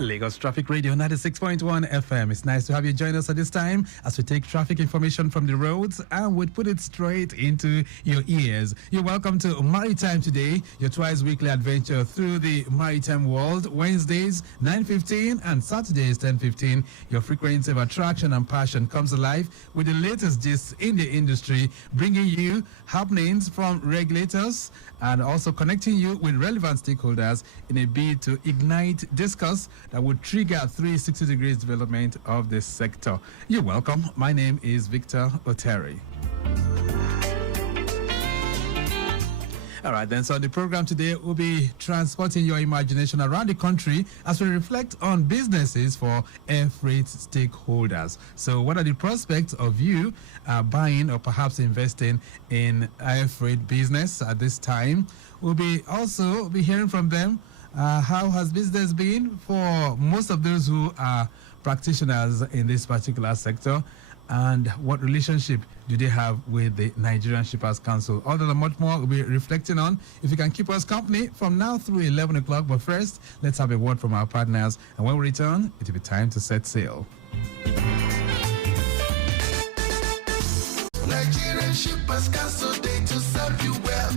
Lagos Traffic Radio 96.1 FM. It's nice to have you join us at this time as we take traffic information from the roads and we put it straight into your ears. You're welcome to Maritime Today, your twice weekly adventure through the maritime world. Wednesdays 9:15 and Saturdays 10:15. Your frequency of attraction and passion comes alive with the latest gist in the industry, bringing you happenings from regulators and also connecting you with relevant stakeholders in a bid to ignite discourse that would trigger 360 degrees development of this sector. You're welcome. My name is Victor Oteri. All right, then, so the program today will be transporting your imagination around the country as we reflect on businesses for air freight stakeholders. So what are the prospects of you buying or perhaps investing in air freight business at this time? We'll be also be hearing from them. How has business been for most of those who are practitioners in this particular sector? And what relationship do they have with the Nigerian Shippers Council? All that and much more we'll be reflecting on. If you can keep us company from now through 11 o'clock. But first, let's have a word from our partners. And when we return, it'll be time to set sail. Nigerian Shippers Council, they to serve you well.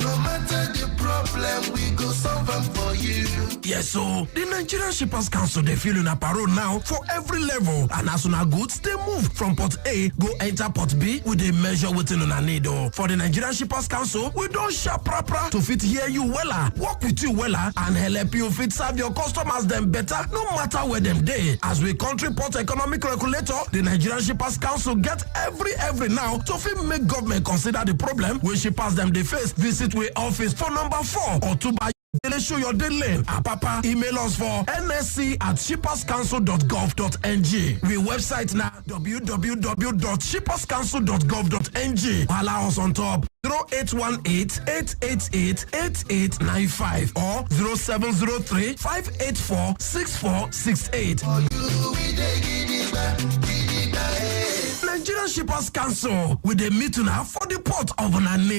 No matter the problem, we go solve them for you. Yes, so the Nigerian Shippers Council, they feel in a parole now for every level. And as soon as goods, they move from port A, go enter port B with a measure within on a needle. For the Nigerian Shippers Council, we don't sharp proper to fit hear you wella, work with you wella, and help you fit serve your customers them better, no matter where them day. As we country port economic regulator, the Nigerian Shippers Council get every now to fit make government consider the problem when shippers them they face. Visit we office for number 4 or 2 by show your deadline. Papa, email us for nsc@shipperscouncil.gov.ng. We website now www.shipperscouncil.gov.ng. Allow us on top 0818-888-8895 or 0703-584-6468. Nigerian Shippers Council with the meeting now for the port of Nane.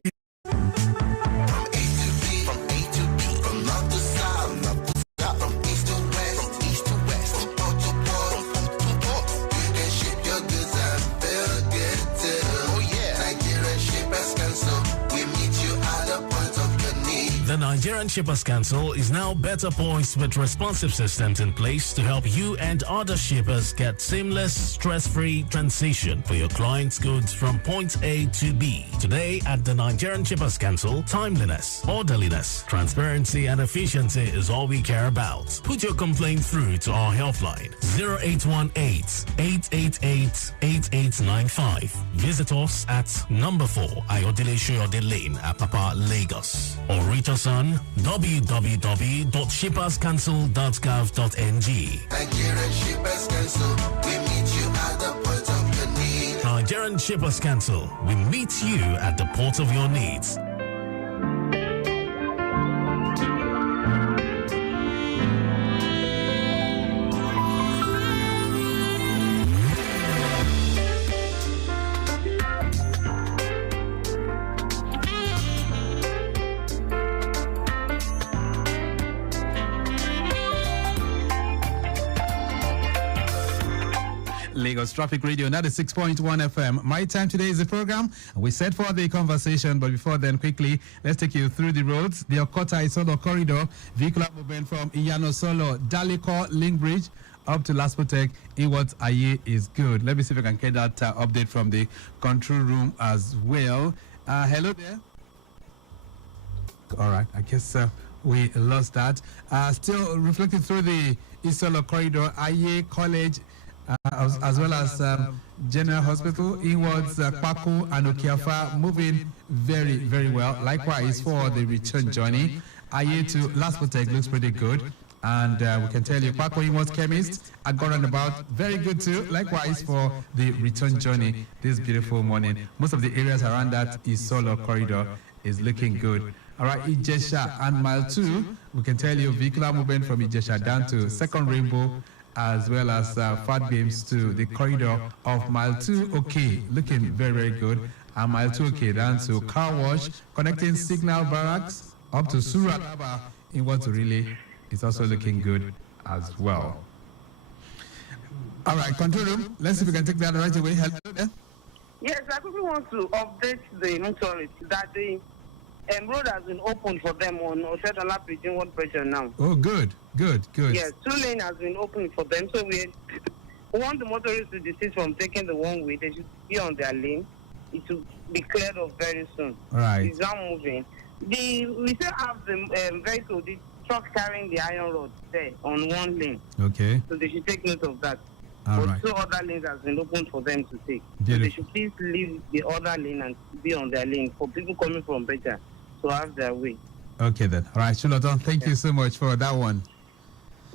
The Nigerian Shippers Council is now better poised with responsive systems in place to help you and other shippers get seamless, stress-free transition for your clients' goods from point A to B. Today at the Nigerian Shippers Council, timeliness, orderliness, transparency and efficiency is all we care about. Put your complaint through to our helpline 0818-888-8895. Visit us at number 4 Ayodele Shoyode Lane, Apapa, Lagos, or reach us on www.shipperscouncil.gov.ng. Nigerian Shippers Council, we meet you at the point of your need. Nigerian Shippers Council, we meet you at the port of your needs. Lagos Traffic Radio 96.1 FM. My time today is the program. We set for the conversation, but before then, quickly, let's take you through the roads. The Okota Isolo corridor, vehicular movement from Iyano Solo, Daliko Link Bridge up to Laspotek, Iwat Aye is good. Let me see if I can get that update from the control room as well. Hello there. All right, I guess we lost that. Still reflecting through the Isolo corridor, Aye College, as well as General Hospital, inwards Kwaku and Okiafa moving very well. Likewise for the return journey, Aye to Laspotek looks pretty good. And we can tell you, Kwaku inwards Chemist, I got on about very good too. Likewise for the return journey this beautiful morning. Most of the areas around that Isolo corridor is looking good. All right, Ijesha and Mile 2, we can tell you vehicular movement from Ijesha down to Second Rainbow, as well as fat beams to the corridor of Mile 2, okay, looking very good. And Mile 2, okay, down to Car Wash, connecting Signal Barracks up to Suralaba in what really is also looking good as well. All right, control room. Let's see if we can take that right away. Hello there. Yes, I quickly want to update the motorists that the road has been opened for them on Otedola Bridge pressure now. Oh, good. Yes, 2 lane has been opened for them, so we want the motorists to desist from taking the one way. They should be on their lane. It will be cleared up very soon. All right. It's not moving. We still have the vehicle, the truck carrying the iron rod there on 1 lane. Okay. So they should take note of that. All but right. 2 other lanes has been opened for them to take. Beautiful. So they should please leave the other lane and be on their lane for people coming from better to have their way. Okay then. All right, Shulaton, thank you so much for that one.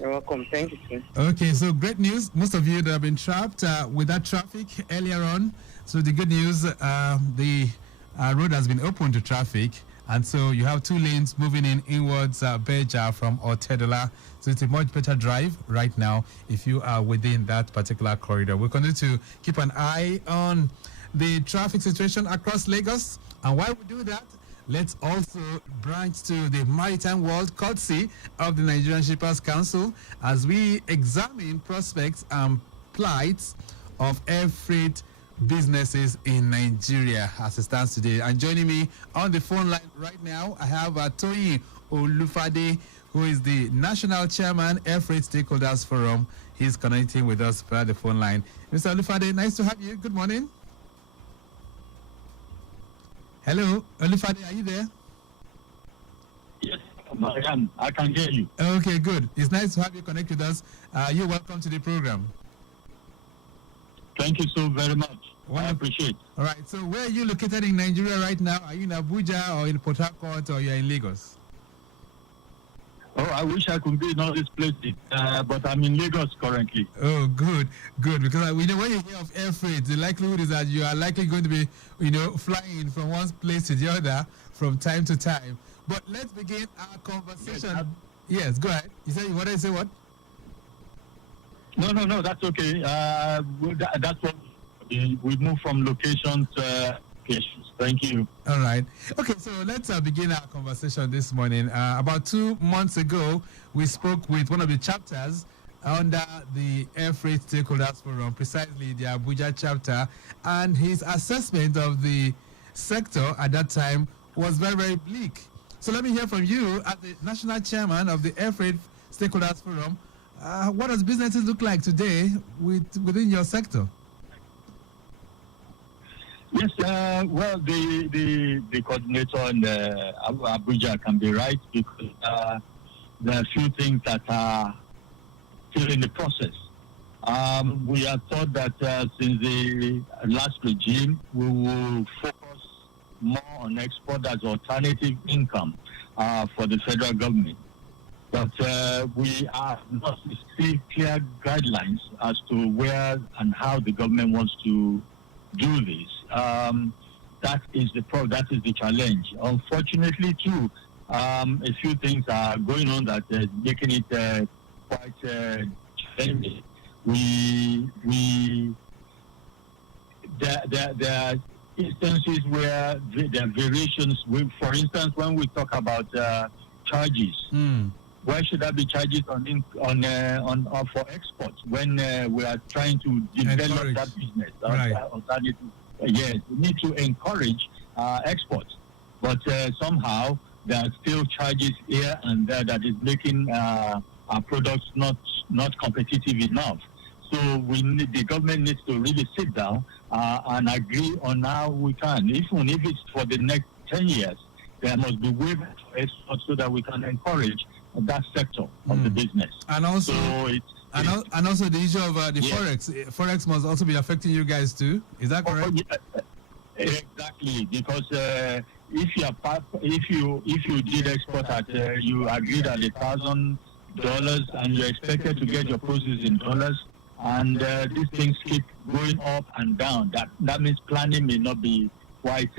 You're welcome. Thank you, sir. Okay, so great news. Most of you that have been trapped with that traffic earlier on. So the good news, the road has been open to traffic. And so you have 2 lanes moving inwards Beja from Otedola. So it's a much better drive right now if you are within that particular corridor. We'll continue to keep an eye on the traffic situation across Lagos. And while we do that, let's also branch to the maritime world courtesy of the Nigerian Shippers Council as we examine prospects and plights of air freight businesses in Nigeria as it stands today. And joining me on the phone line right now, I have Toyin Olufade, who is the National Chairman, Air Freight Stakeholders Forum. He's connecting with us via the phone line. Mr. Olufade, nice to have you. Good morning. Hello, Olufade, are you there? Yes, I am. I can hear you. Okay, good. It's nice to have you connect with us. You're welcome to the program. Thank you so very much. I appreciate. All right, so where are you located in Nigeria right now? Are you in Abuja or in Port Harcourt or you're in Lagos? Oh, I wish I could be in all these places, but I'm in Lagos currently. Oh, good. Because when you hear of air freight, the likelihood is that you are likely going to be, flying from one place to the other from time to time. But let's begin our conversation. Yes, go ahead. You said you wanted to say what? No, that's okay. That's what we move from locations to locations. Thank you. All right. Okay, so let's begin our conversation this morning. About 2 months ago, we spoke with one of the chapters under the Air Freight Stakeholders Forum, precisely the Abuja chapter, and his assessment of the sector at that time was very, very bleak. So let me hear from you as the National Chairman of the Air Freight Stakeholders Forum. What does businesses look like today within your sector? Yes, well, the coordinator in Abuja can be right because there are a few things that are still in the process. We have thought that since the last regime, we will focus more on export as alternative income for the federal government. But we are not still clear guidelines as to where and how the government wants to do this. That is the challenge. Unfortunately, too, a few things are going on that is making it quite challenging. There are instances where there are variations. For instance, when we talk about charges. Why should there be charges on for exports when we are trying to develop that business? Right. Yes, we need to encourage exports, but somehow there are still charges here and there that is making our products not competitive enough. So the government needs to really sit down and agree on how we can, even if it's for the next 10 years. There must be waivers for exports so that we can encourage that sector of the business. And also, so also the issue of the forex. Forex must also be affecting you guys too. Is that correct? Exactly, because if you did export at you agreed at $1,000 and you're expected to get your proceeds in dollars, and these things keep going up and down. That means planning may not be quite.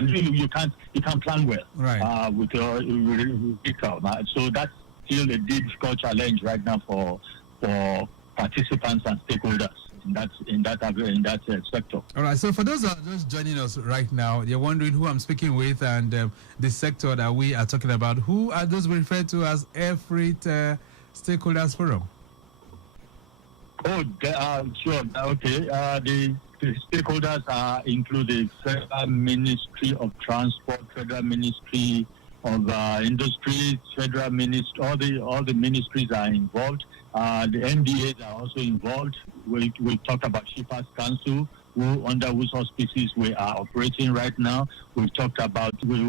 You can't plan well, right? With your income. So that's still a difficult challenge right now for participants and stakeholders in that sector. All right. So for those that are just joining us right now, you're wondering who I'm speaking with and the sector that we are talking about. Who are those we refer to as Air Freight Stakeholders Forum? Oh, sure. Okay. The stakeholders include the Federal Ministry of Transport, Federal Ministry of Industry, Federal Ministry. All the ministries are involved. The MDAs are also involved. We talked about Shippers Council, under whose auspices we are operating right now. We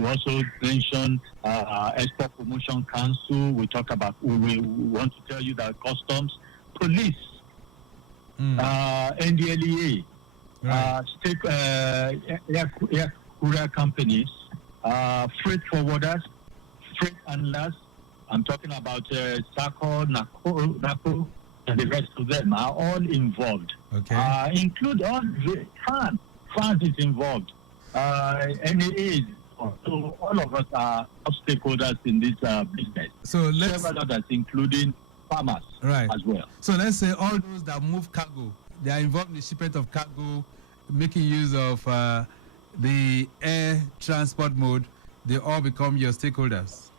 also mentioned Export Promotion Council. We want to tell you that Customs, Police, NDLEA, air courier companies, freight forwarders, freight handlers. I'm talking about SACO, NACO, and the rest of them are all involved. Okay. Include all the fans. Fans is involved. NAAs. So all of us are stakeholders in this business. So several others, including farmers, as well. So let's say all those that move cargo, they are involved in the shipment of cargo, making use of the air transport mode. They all become your stakeholders.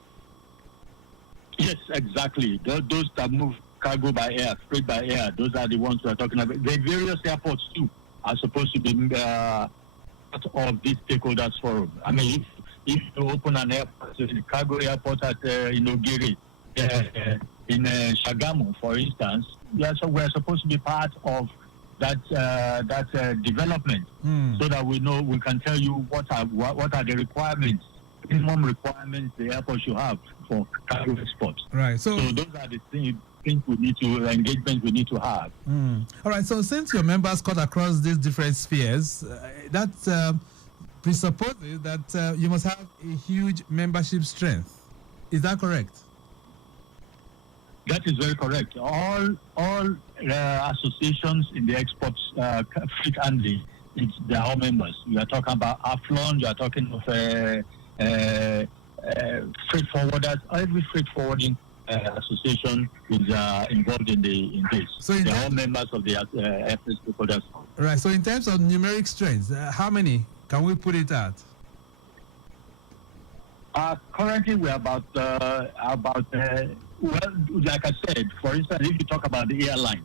Yes, exactly. Those that move cargo by air, freight by air, those are the ones we are talking about. The various airports too are supposed to be part of this stakeholders forum. I mean, if you open an airport, the cargo airport at Inogiri, in Shagamu, for instance, we're supposed to be part of that development, so that we can tell you what are the requirements, minimum requirements the airport should have for cargo exports. Right. So those are the things we need to, engagement we need to have. All right. So since your members cut across these different spheres, that presupposes that you must have a huge membership strength. Is that correct? That is very correct. All associations in the exports freight handling, they are all members. You are talking about Aflon, you are talking of freight forwarders. Every freight forwarding association is involved in this. So they are all members of the air freight stakeholders. Right. So in terms of numeric strength, how many can we put it at? Currently, we're about like I said, for instance, if you talk about the airline,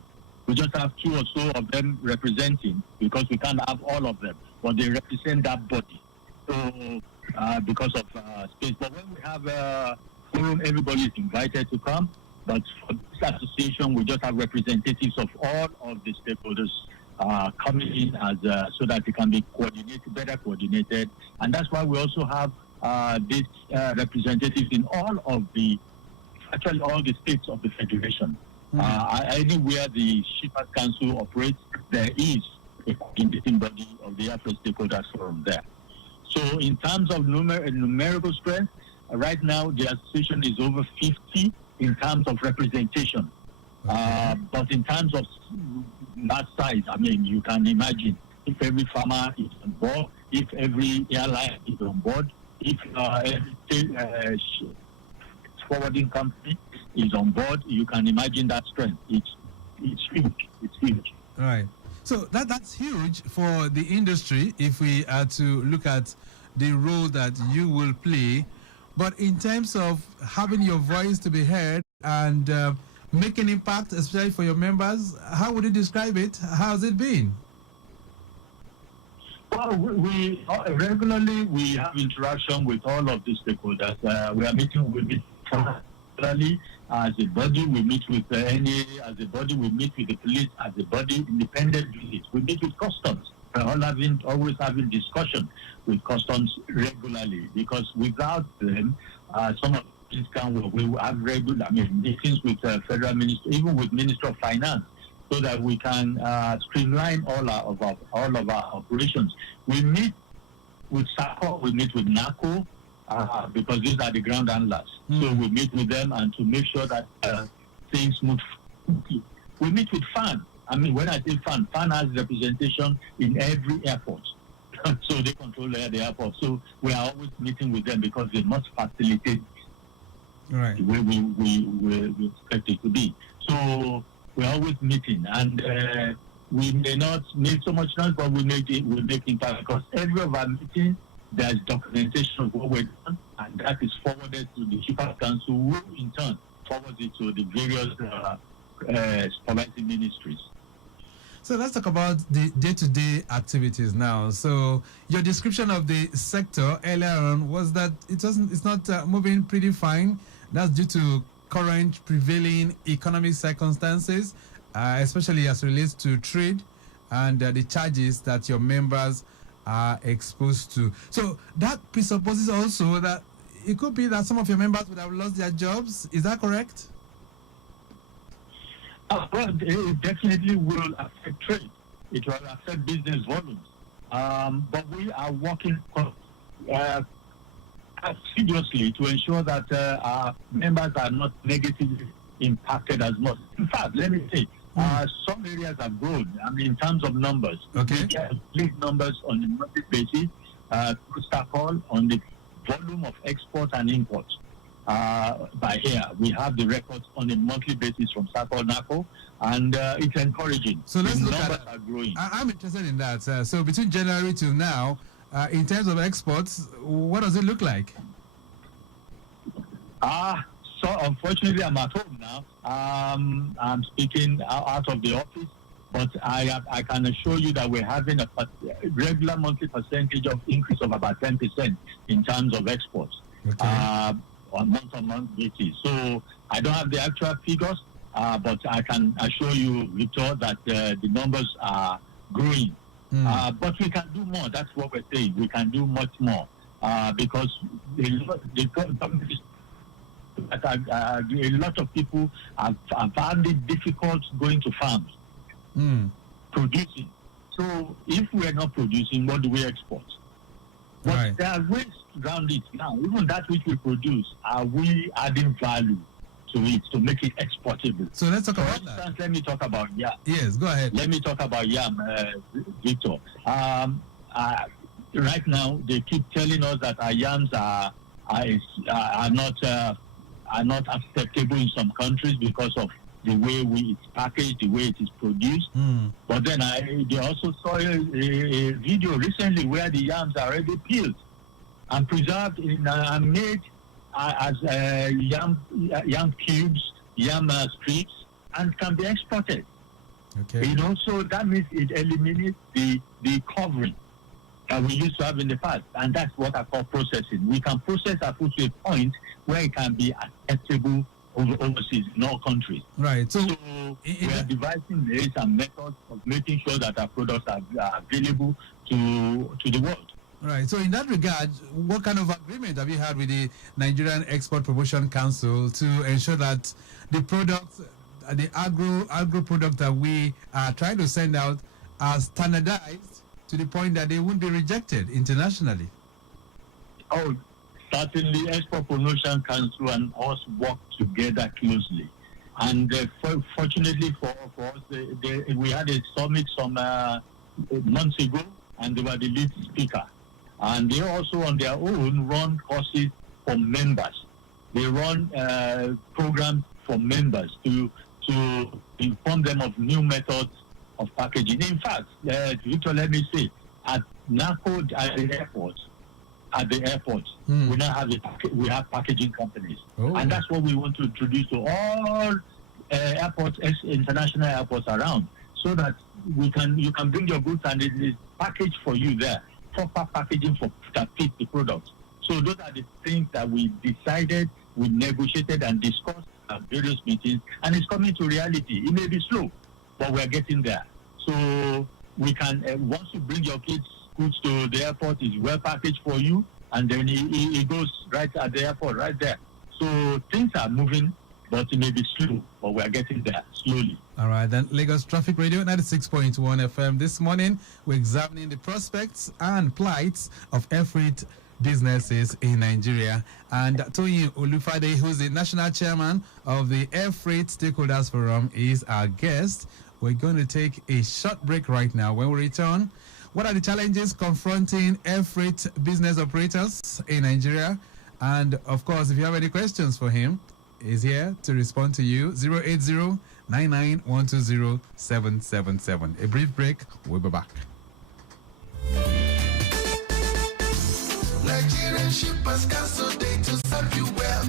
we just have 2 or so of them representing, because we can't have all of them, but they represent that body. So because of space, but when we have a forum, everybody is invited to come. But for this association, we just have representatives of all of the stakeholders coming in as so that it can be better coordinated, and that's why we also have these representatives in all the states of the federation. Anywhere the Shippers Council operates, there is a coordinating body of the Air Freight Stakeholders Forum there. So in terms of numerical strength, right now the association is over 50 in terms of representation. But in terms of that size, I mean, you can imagine if every farmer is on board, if every airline is on board, if every forwarding company is on board, you can imagine that strength. It's huge. It's huge. Right. So that's huge for the industry if we are to look at the role that you will play. But in terms of having your voice to be heard and make an impact, especially for your members, how would you describe it? How's it been? Well, we regularly we have interaction with all of the stakeholders. We are meeting with regularly as a body. We meet with the NA as a body. We meet with the police as a body. Independent units. We meet with customs. We're always having discussion with customs regularly, because without them, some of these we will have regular meetings with federal minister, even with Minister of Finance, so that we can streamline all of our operations. We meet with SACO, we meet with NACO, because these are the ground handlers. So we meet with them and to make sure that things move. We meet with FAN. I mean, when I say FAN has representation in every airport. So they control the airport. So we are always meeting with them because they must facilitate the way we expect it to be. So we're always meeting, and we may not make so much noise, but we make impact, because every of our meeting there's documentation of what we're doing, and that is forwarded to the Shippers Council, who in turn forwards it to the various supervising ministries. So let's talk about the day-to-day activities now. So your description of the sector earlier on was that it's not moving pretty fine. That's due to current prevailing economic circumstances, especially as relates to trade and the charges that your members are exposed to. So that presupposes also that it could be that some of your members would have lost their jobs. Is that correct? Well, it definitely will affect trade. It will affect business volumes. But we are working assiduously to ensure that our members are not negatively impacted as much. In fact, let me say, some areas have grown. I mean, in terms of numbers. Okay. We get big numbers on the monthly basis, on the volume of exports and imports. By here, we have the records on a monthly basis from SACO NACO, and it's encouraging. So let's look numbers at are growing. I'm interested in that. So between January to now, in terms of exports, what does it look like? So unfortunately, I'm at home now. I'm speaking out of the office, but I can assure you that we're having a regular monthly percentage of increase of about 10% in terms of exports. Okay. On month-on-month basis. So I don't have the actual figures, but I can assure you, Victor, that the numbers are growing. But we can do more. That's what we're saying. We can do much more because a lot of people have found it difficult going to farms, producing. So if we're not producing, what do we export? But Right. there are ways around it now. Even that which we produce, are we adding value to it to make it exportable? So let's talk For about instance, that. let me talk about yam. Yes, go ahead. Let me talk about yam, Victor. Right now, they keep telling us that our yams are not acceptable in some countries because of the way it's packaged, the way it is produced. But then they also saw a video recently where the yams are already peeled and preserved and made as yam cubes, yam strips, and can be exported. Okay. You know, so that means it eliminates the covering that we used to have in the past, and that's what I call processing. We can process our food to a point where it can be acceptable overseas in all countries. Right. So we are devising ways and methods of making sure that our products are available to the world. Right. So in that regard, what kind of agreement have you had with the Nigerian Export Promotion Council to ensure that the products, the agro product that we are trying to send out are standardized to the point that they won't be rejected internationally? Oh, certainly, Export Promotion Council and us work together closely. And fortunately for us, we had a summit some months ago, and they were the lead speaker. And they also, on their own, run courses for members. They run programs for members to inform them of new methods of packaging. In fact, Victor, let me say, at NACO, at the airport, we now have we have packaging companies, and that's what we want to introduce to all airports, international airports around, so that you can bring your goods and it is packaged for you there, proper packaging that fits the product. So those are the things that we decided, we negotiated and discussed at various meetings, and it's coming to reality. It may be slow, but we're getting there. So we can once you bring your kids goods to the airport, is well packaged for you, and then it goes right at the airport, right there. So things are moving, but it may be slow, but we're getting there slowly. All right, then Lagos Traffic Radio 96.1 FM. This morning, we're examining the prospects and plights of air freight businesses in Nigeria. And Tony Olufade, who's the national chairman of the Air Freight Stakeholders Forum, is our guest. We're going to take a short break right now. When we return, what are the challenges confronting air freight business operators in Nigeria? And of course, if you have any questions for him, he's here to respond to you. 080 080-99-120-777. A brief break. We'll be back. Nigerian Shippers Council Day to serve you well.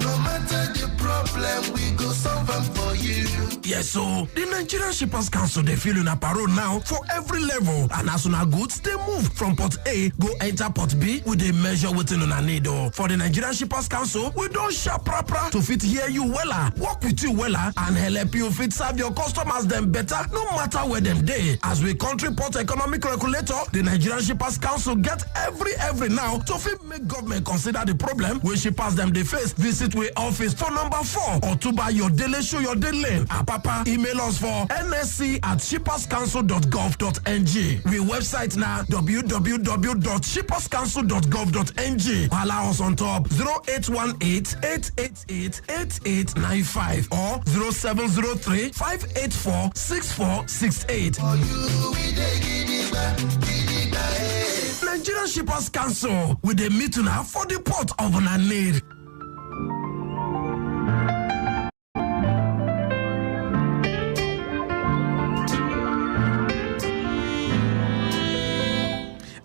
No matter the problem, we go solve them for you. Yes, so the Nigerian Shippers Council they feel in a parole now for every level, and as soon goods they move from port A go enter port B with a measure within on a needle. For the Nigerian Shippers Council, we don't sharp proper to fit hear you wella, work with you wella, and help you fit serve your customers them better, no matter where them day. As we country port economic regulator, the Nigerian Shippers Council get every now to fit make government consider the problem when shippers them they face. Visit we office for number 4 or to buy your daily show your daily. Papa, email us for nsc@shipperscouncil.gov.ng. We website now www.shipperscouncil.gov.ng. Allow us on top 0818-888-8895 or 0703-584-6468. For you, we dey gidigba, gidigba, hey. Nigerian Shippers Council with a meeting now for the port of Nanir.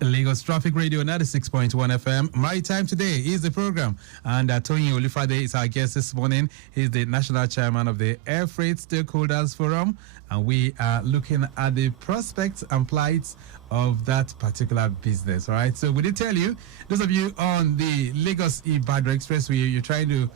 Lagos Traffic Radio 96.1 FM. Maritime Today is the program, and Tony Olufade is our guest this morning. He's the national chairman of the Air Freight Stakeholders Forum, and we are looking at the prospects and plights of that particular business. All right, so we did tell you, those of you on the Lagos-Ibadan Expressway, you're trying to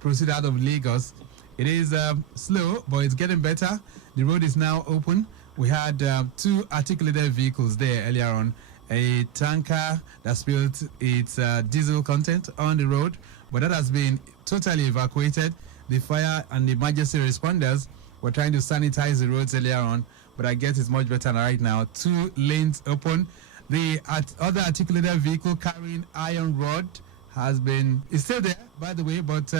proceed out of Lagos. It is slow, but it's getting better. The road is now open. We had 2 articulated vehicles there earlier on. A tanker that spilled its diesel content on the road, but that has been totally evacuated. The fire and the emergency responders were trying to sanitize the roads earlier on, but I guess it's much better right now. 2 lanes open. The other articulated vehicle carrying iron rod is still there, by the way, but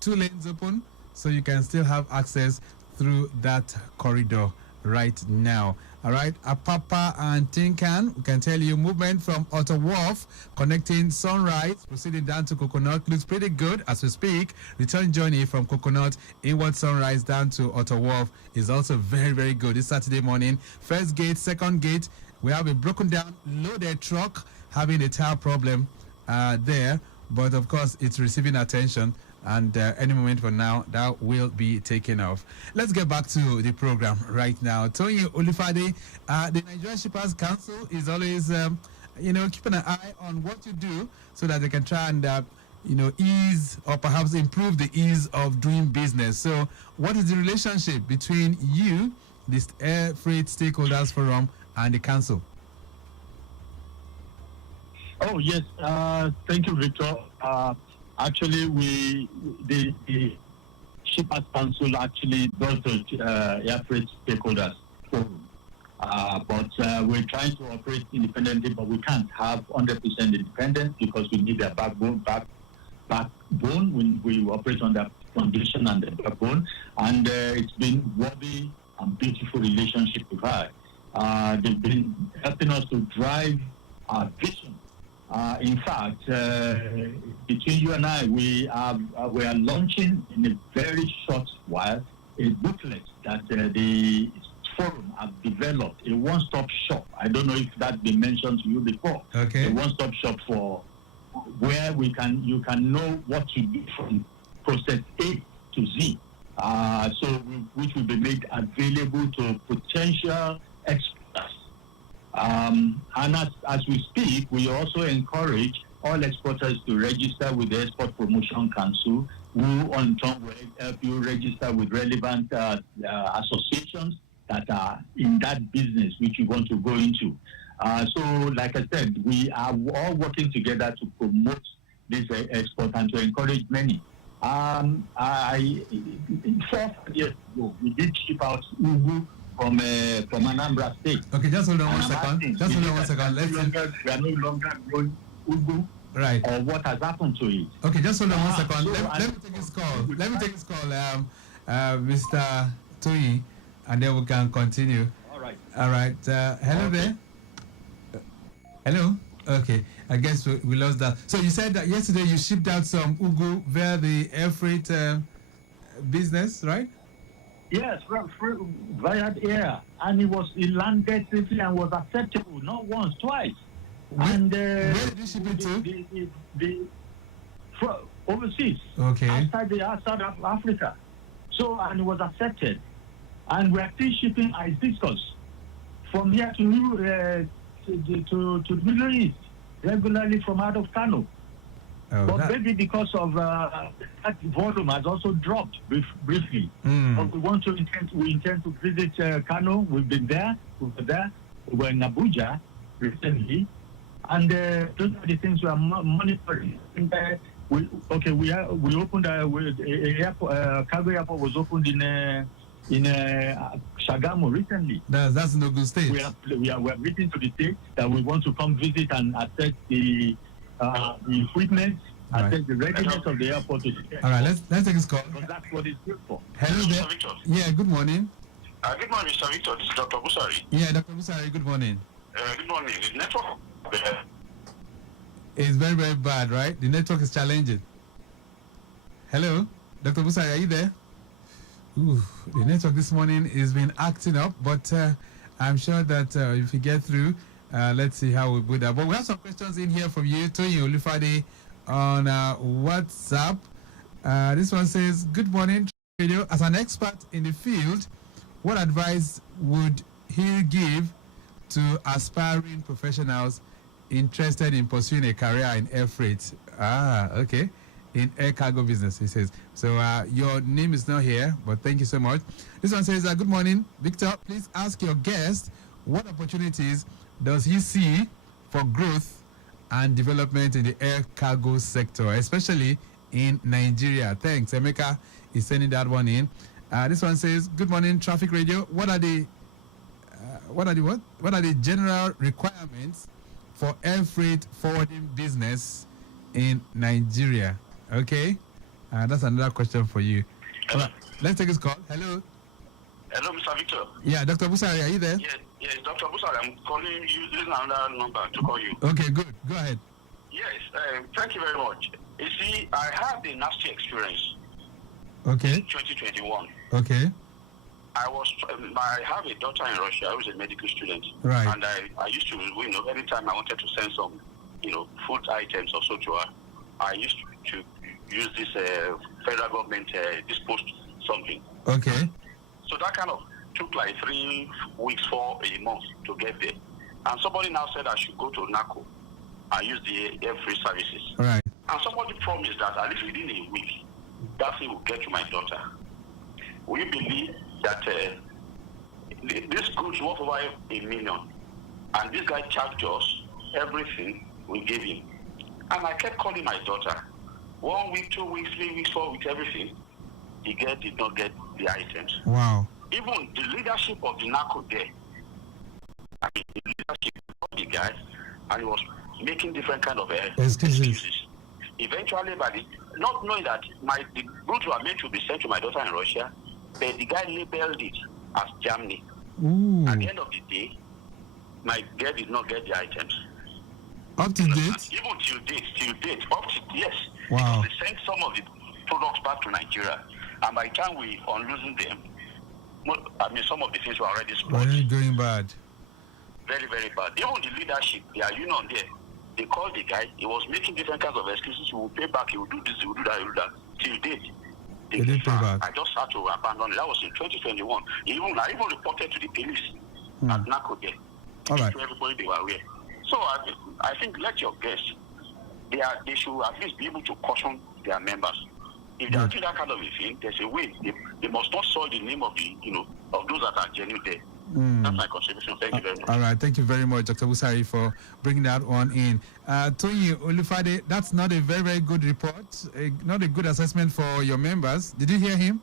2 lanes open, so you can still have access through that corridor right now. All right, Apapa and Tinkan, we can tell you movement from Outer Wharf connecting Sunrise, proceeding down to Coconut, looks pretty good as we speak. Return journey from Coconut inward Sunrise down to Outer Wharf is also very, very good. This Saturday morning, first gate, second gate, we have a broken down loaded truck having a tire problem there, but of course it's receiving attention. And any moment from now, that will be taken off. Let's get back to the program right now. Tony Olufade, the Nigerian Shippers Council is always, keeping an eye on what you do so that they can try and, ease or perhaps improve the ease of doing business. So what is the relationship between you, this Air Freight Stakeholders Forum, and the council? Oh, yes. Thank you, Victor. Actually, the Shippers Council actually does the Air Freight Stakeholders Forum. But we're trying to operate independently, but we can't have 100% independence because we need a backbone when we operate on that foundation and the backbone. And it's been worthy and beautiful relationship we've had. They've been helping us to drive our vision. In fact, between you and I, we are launching in a very short while a booklet that the forum have developed, a one-stop shop. I don't know if that's been mentioned to you before. Okay. A one-stop shop for where you can know what to do from process A to Z. Which will be made available to potential experts. And as we speak, we also encourage all exporters to register with the Export Promotion Council, who on turn will help you register with relevant associations that are in that business which you want to go into. So, like I said, we are all working together to promote this export and to encourage many. 4 years ago, we did ship out Ugu from Anambra State. Okay, just hold on one second. We are no longer growing Ugu. Right. Or what has happened to it. Okay, just hold on one second. Let me take this call. Mr. Toyi, and then we can continue. All right. Hello there. Hello. Okay, I guess we lost that. So you said that yesterday you shipped out some Ugu via the air freight business, right? Yes, via air, and he landed safely and was acceptable, not once, twice. Where Where did you ship it to? Overseas. Okay. Outside of Africa. So, and it was accepted. And we are still shipping hibiscus from here to the Middle East regularly from out of Kano. Oh, But maybe because of that volume has also dropped briefly. But we intend to visit Kano. We've been there. We were in Abuja recently, and those are the things we are monitoring. And, we opened cargo airport was opened in Shagamu recently. That's in Ogun State. We are written to the state that we want to come visit and assess the equipment, assess the readiness of the airport. All right, let's take this call. Because that's what it's good for. Hello there. Mr. Victor. Yeah, good morning. Good morning, Mr. Victor. This is Dr. Busari. Yeah, Dr. Busari, good morning. Good morning. The network It's very, very bad, right? The network is challenging. Hello? Dr. Busari, are you there? Ooh, the network this morning has been acting up, but I'm sure that if we get through, let's see how we do that. But we have some questions in here from you, Tony Olufade, on WhatsApp. This one says, good morning, radio. As an expert in the field, what advice would he give to aspiring professionals interested in pursuing a career in air freight? Okay. In air cargo business, he says. So your name is not here, but thank you so much. This one says, good morning, Victor. Please ask your guest what opportunities does he see for growth and development in the air cargo sector, especially in Nigeria. Thanks. Emeka is sending that one in. This one says, good morning, Traffic Radio. What are the general requirements for air freight forwarding business in Nigeria? Okay, that's another question for you. Hello. Let's take this call. Hello. Hello, Mr. Victor. Yeah, Dr. Busari, are you there? Yes, Dr. Busari. I'm calling you using another number to call you. Okay, good. Go ahead. Yes, thank you very much. You see, I had a nasty experience Okay. in 2021. Okay. I have a daughter in Russia who is a medical student. Right. And I used to, anytime I wanted to send some, food items or so to her, I used to use this federal government, this post something. Okay. So that kind of took like 3 weeks, 4 a month to get there. And somebody now said I should go to NACO and use the air free services. All right. And somebody promised that at least within a week, that thing will get to my daughter. We believe that this goods worth over $1 million. And this guy charged us everything we gave him. And I kept calling my daughter. 1 week, 2 weeks, 3 weeks, 4 weeks, everything. The girl did not get the items. Wow. Even the leadership of the NACO there, the leadership of the guy, and he was making different kind of excuses. Eventually, not knowing that the goods were meant to be sent to my daughter in Russia, but the guy labeled it as Germany. Ooh. At the end of the day, my girl did not get the items. Up to date? Even till date, yes. Wow. They sent some of the products back to Nigeria, and by the time we on losing them, some of the things were already spoiled. Really going bad. Very, very bad. Even the leadership, their union there, they called the guy. He was making different kinds of excuses. He will pay back. He will do this. He will do that. He will do that. Till date. They didn't pay back. I just had to abandon it. That was in 2021. I even reported to the police at NACO there. All right. To everybody they were aware. So I think let your guests, they should at least be able to caution their members. If they are doing that kind of a thing, there's a way. They must not soil the name of of those that are genuine there. That's my contribution. Thank you very much. All right. Thank you very much, Dr. Busari, for bringing that one in. Tony Olufade, that's not a very, very good report, not a good assessment for your members. Did you hear him?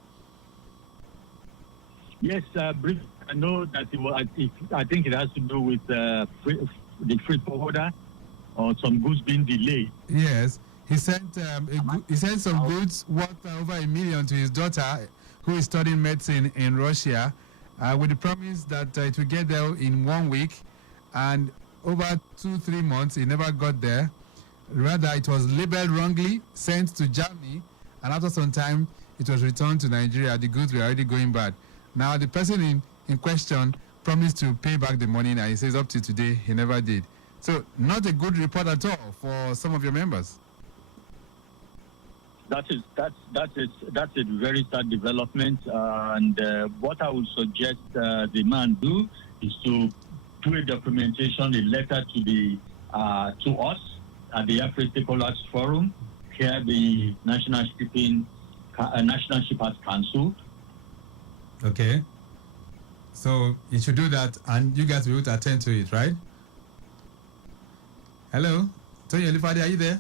Yes, brief. I know that I think it has to do with the freight forwarder or some goods being delayed. Yes. He sent some goods worth over $1 million to his daughter, who is studying medicine in Russia, with the promise that it will get there in 1 week, and over 2-3 months it never got there. Rather, it was labeled wrongly, sent to Germany, and after some time it was returned to Nigeria. The goods were already going bad. Now, the person in question promised to pay back the money, and he says up to today he never did. So, not a good report at all for some of your members. That's a very sad development. And what I would suggest the man do is to do a documentation, a letter to us at the African Stakeholders Forum, here the National Shippers Council. Okay. So you should do that, and you guys will be able to attend to it, right? Hello? Tony Olifade, are you there?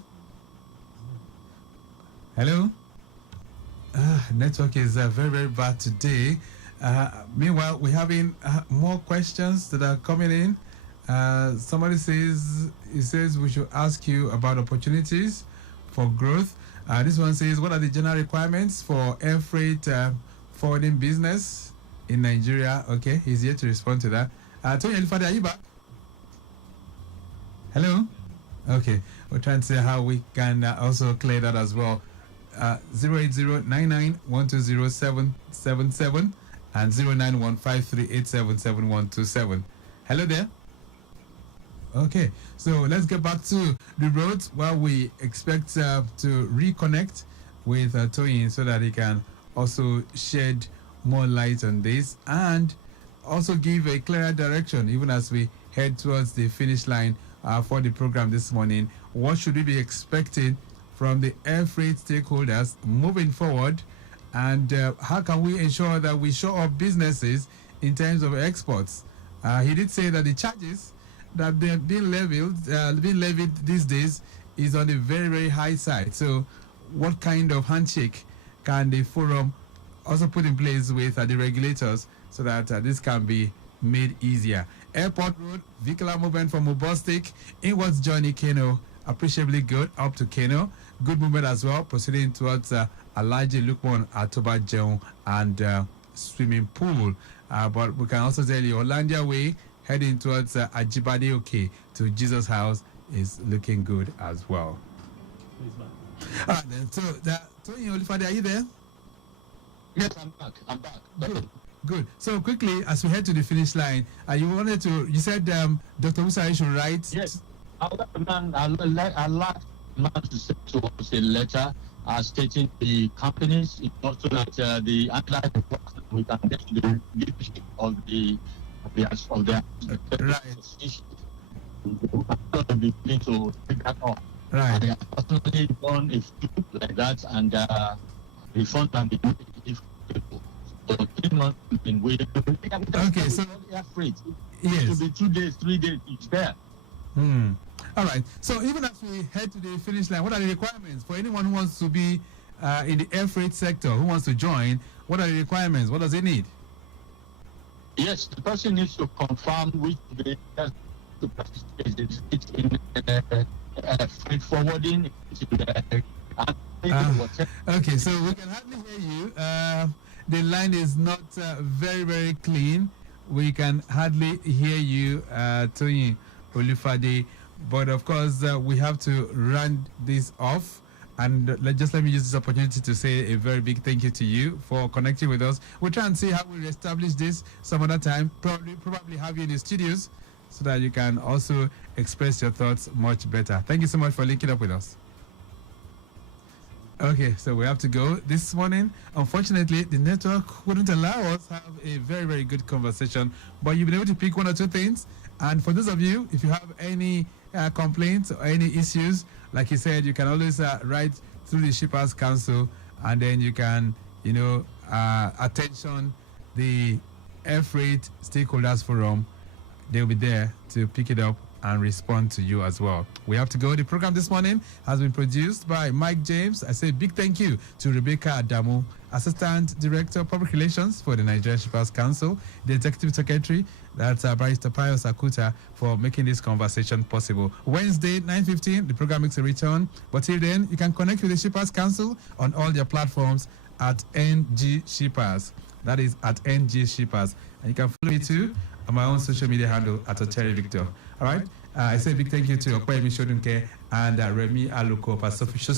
Hello? Network is very, very bad today. Meanwhile, we're having more questions that are coming in. Somebody says we should ask you about opportunities for growth. This one says, what are the general requirements for air freight forwarding business in Nigeria? Okay, he's here to respond to that. Tony Elifade, are you back? Hello? Okay, we're trying to see how we can also clear that as well. 08099120777 and 09153877127. Hello there. Okay, so let's get back to the roads while we expect to reconnect with Toyin so that he can also shed more light on this and also give a clearer direction even as we head towards the finish line for the program this morning. What should we be expecting from the air freight stakeholders moving forward, and how can we ensure that we show up businesses in terms of exports? He did say that the charges that they've been levied these days is on the very, very high side. So what kind of handshake can the forum also put in place with the regulators so that this can be made easier? Airport Road, vehicular movement from Mobostic inwards Johnny Kano, appreciably good up to Kano. Good movement as well, proceeding towards Alaji Lukman, Atoba Jeon, and swimming pool. But we can also tell you, Orlandia Way, heading towards Ajibade Oke to Jesus House is looking good as well. All right, then. So, Tony Olifade, are you there? Yes, I'm back. Good. So, quickly, as we head to the finish line, you said Dr. Musari should write. Yes. I'd like man to send to us a letter stating the companies, so that the we can get to the leadership of the right. To take that off. Right. They have personally done a few like that, and refund can be if so 3 months we've been waiting. Okay, so air freight. Yes. It will be 2 days, 3 days. It's there. All right. So even as we head to the finish line, what are the requirements for anyone who wants to be in the air freight sector, who wants to join? What are the requirements? What does it need? Yes, the person needs to confirm which they have to participate in freight forwarding. Okay, so we can hardly hear you. The line is not very, very clean. We can hardly hear you, Tony Olifade. But of course, we have to run this off. And let me use this opportunity to say a very big thank you to you for connecting with us. We'll try and see how we establish this some other time. Probably have you in the studios so that you can also express your thoughts much better. Thank you so much for linking up with us. Okay, so we have to go this morning. Unfortunately, the network wouldn't allow us to have a very, very good conversation. But you've been able to pick one or two things. And for those of you, if you have any complaints or any issues, like you said, you can always write through the Shippers Council, and then you can, attention the Air Freight Stakeholders Forum. They'll be there to pick it up and respond to you as well. We have to go. The program this morning has been produced by Mike James. I say big thank you to Rebecca Adamu, Assistant Director of Public Relations for the Nigerian Shippers Council, the Executive Secretary, that's Barrister Pius Akuta, for making this conversation possible. Wednesday, 9:15, the program makes a return. But till then, you can connect with the Shippers Council on all their platforms at NG Shippers. That is at NG Shippers. And you can follow me too on my own social media handle at Oteri Victor. All right? I say big thank you to Okwemi Shodunke and Remy Aluko, social